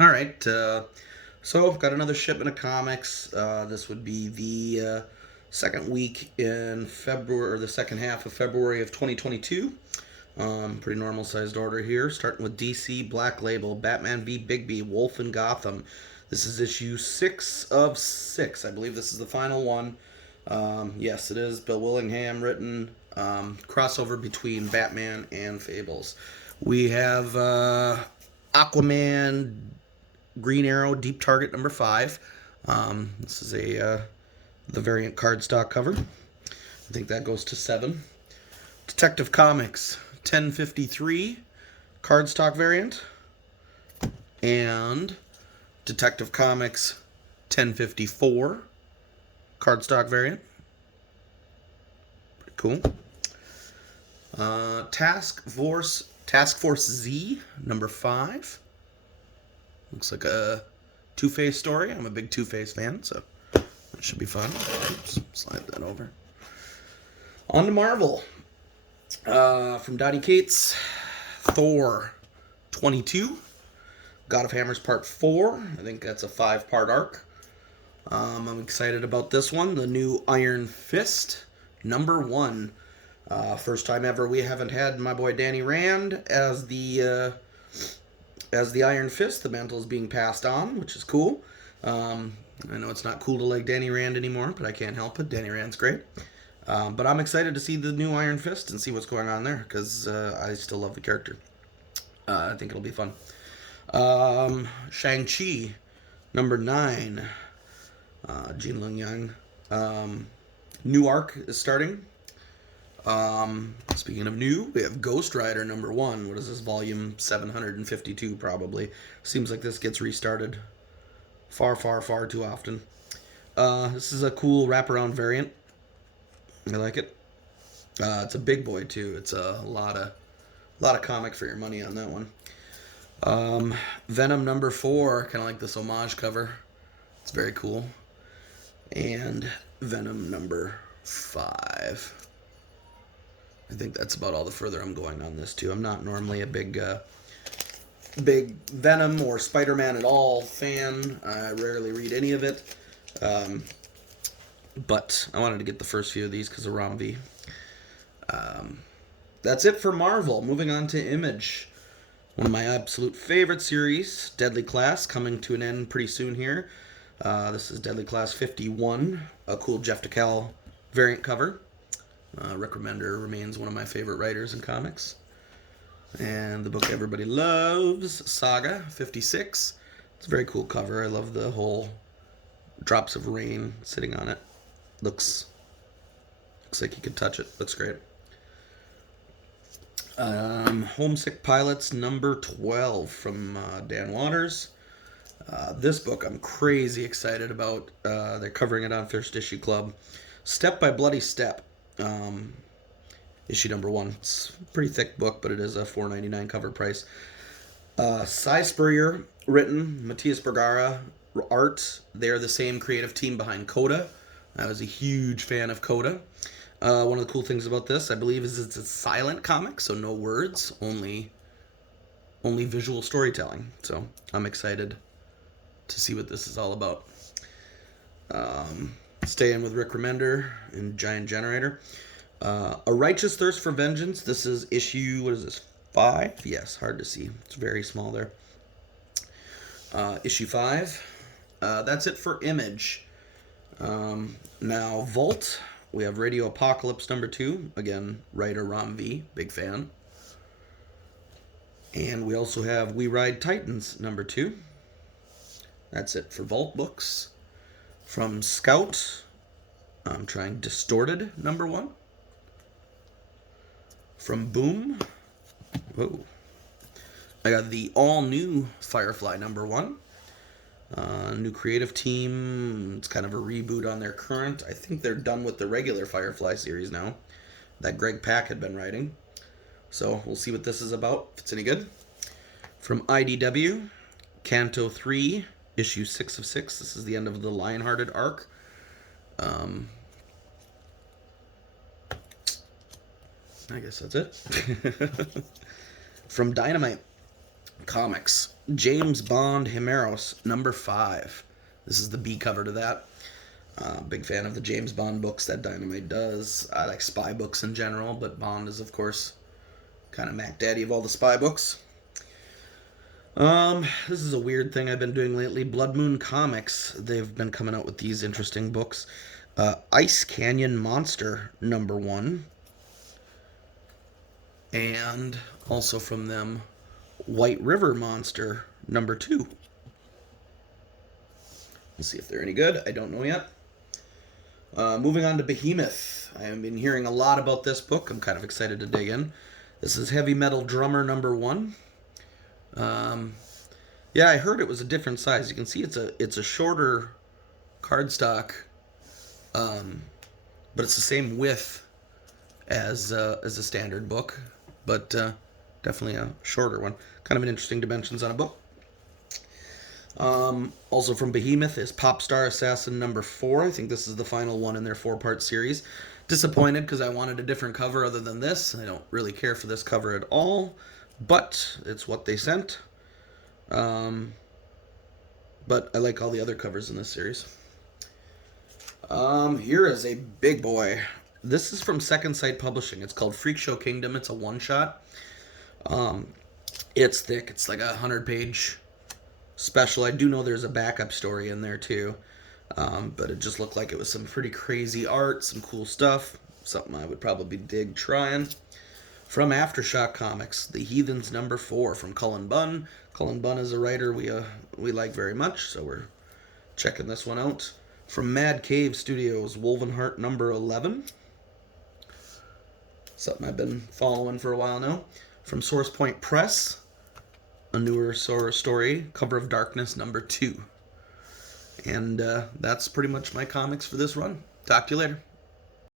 All right, so I've got another shipment of comics. This would be the second week in February, or the second half of February of 2022. Pretty normal sized order here, starting with DC Black Label, Batman v Big B, Wolf in Gotham. This is issue 6 of 6. I believe this is the final one. Yes, it is. Bill Willingham written, crossover between Batman and Fables. We have Aquaman, Green Arrow, Deep Target number 5. This is the variant cardstock cover. I think that goes to 7. Detective Comics 1053 cardstock variant, and Detective Comics 1054 cardstock variant. Pretty cool. Task Force Z number 5. Looks like a Two-Face story. I'm a big Two-Face fan, so that should be fun. Oops, slide that over. On to Marvel. From Donny Cates, Thor 22. God of Hammers Part 4. I think that's a 5-part arc. I'm excited about this one. The new Iron Fist number 1. First time ever we haven't had my boy Danny Rand as the Iron Fist. The mantle is being passed on, which is cool. I know it's not cool to like Danny Rand anymore, but I can't help it. Danny Rand's great. But I'm excited to see the new Iron Fist and see what's going on there, because I still love the character. I think it'll be fun. Shang-Chi, number 9. Jin Lung Yang. New arc is starting. Speaking of new, we have Ghost Rider number 1. What is this, volume 752 probably. Seems like this gets restarted far too often. This is a cool wraparound variant. I like it. It's a big boy too. It's a lot of comic for your money on that one. Venom number 4, kind of like this homage cover. It's very cool. And Venom number 5. I think that's about all the further I'm going on this too. I'm not normally a big Venom or Spider-Man at all fan. I rarely read any of it. But I wanted to get the first few of these because of Rom V. That's it for Marvel. Moving on to Image. One of my absolute favorite series, Deadly Class, coming to an end pretty soon here. This is Deadly Class 51, a cool Jeff DeCal variant cover. Rick Remender remains one of my favorite writers in comics. And the book everybody loves, Saga 56. It's a very cool cover. I love the whole drops of rain sitting on it. Looks like you could touch it. Looks great. Homesick Pilots number 12 from Dan Waters. This book I'm crazy excited about. They're covering it on First Issue Club. Step by Bloody Step. Issue number 1. It's a pretty thick book, but it is a $4.99 cover price. Cy Spurrier written, Matthias Bergara art. They're the same creative team behind Coda. I was a huge fan of Coda. One of the cool things about this, I believe, is it's a silent comic, so no words, only visual storytelling. So I'm excited to see what this is all about. Staying with Rick Remender and Giant Generator. A Righteous Thirst for Vengeance. This is issue, what is this, 5? Yes, hard to see. It's very small there. Issue 5. That's it for Image. Now, Vault. We have Radio Apocalypse number 2. Again, writer Rom V. Big fan. And we also have We Ride Titans number 2. That's it for Vault books. From Scout, I'm trying Distorted number 1. From Boom, whoa, I got the all-new Firefly number 1. New creative team. It's kind of a reboot on their current. I think they're done with the regular Firefly series now that Greg Pak had been writing. So we'll see what this is about, if it's any good. From IDW, Canto 3, issue 6 of 6. This is the end of the Lionhearted arc. I guess that's it. From Dynamite, Comics, James Bond Himeros, number 5. This is the B cover to that. Big fan of the James Bond books that Dynamite does. I like spy books in general, but Bond is, of course, kind of Mac Daddy of all the spy books. This is a weird thing I've been doing lately. Blood Moon Comics, they've been coming out with these interesting books. Ice Canyon Monster, number 1. And also from them, White River Monster, number 2. We'll see if they're any good. I don't know yet. Moving on to Behemoth. I've been hearing a lot about this book. I'm kind of excited to dig in. This is Heavy Metal Drummer, number 1. Yeah, I heard it was a different size. You can see it's a shorter cardstock, but it's the same width as a standard book, but definitely a shorter one. Kind of an interesting dimensions on a book. Also from Behemoth is Popstar Assassin number 4. I think this is the final one in their 4-part series. Disappointed because I wanted a different cover other than this. I don't really care for this cover at all, but it's what they sent. But I like all the other covers in this series. Here is a big boy. This is from Second Sight Publishing. It's called Freak Show Kingdom. It's a one-shot. It's thick. It's like a 100-page special. I do know there's a backup story in there too, but it just looked like it was some pretty crazy art, some cool stuff, something I would probably dig trying. From Aftershock Comics, The Heathens number 4 from Cullen Bunn. Cullen Bunn is a writer we like very much, so we're checking this one out. From Mad Cave Studios, Wolvenheart number 11. Something I've been following for a while now. From Source Point Press, a newer story, Cover of Darkness number 2. And that's pretty much my comics for this run. Talk to you later.